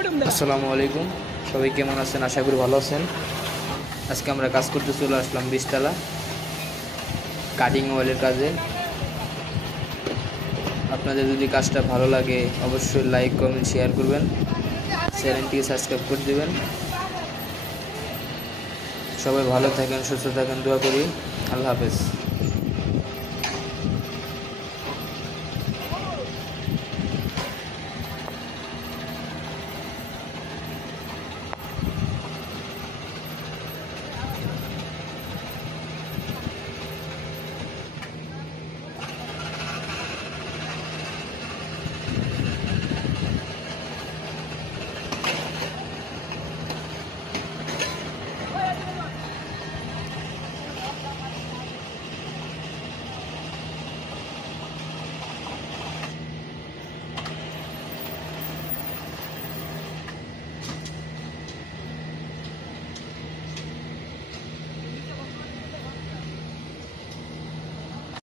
আসসালামু আলাইকুম, সবাই কেমন আছেন? আশা করি ভালো আছেন। আজকে আমরা কাজ করতে চলে আসলাম বিশতলা কাটিং অয়েলের কাজে। আপনাদের যদি কাজটা ভালো লাগে অবশ্যই লাইক কমেন্ট শেয়ার করবেন, চ্যানেলটিকে সাবস্ক্রাইব করে দেবেন। সবাই ভালো থাকেন, সুস্থ থাকেন, দোয়া করি। আল্লাহ হাফেজ।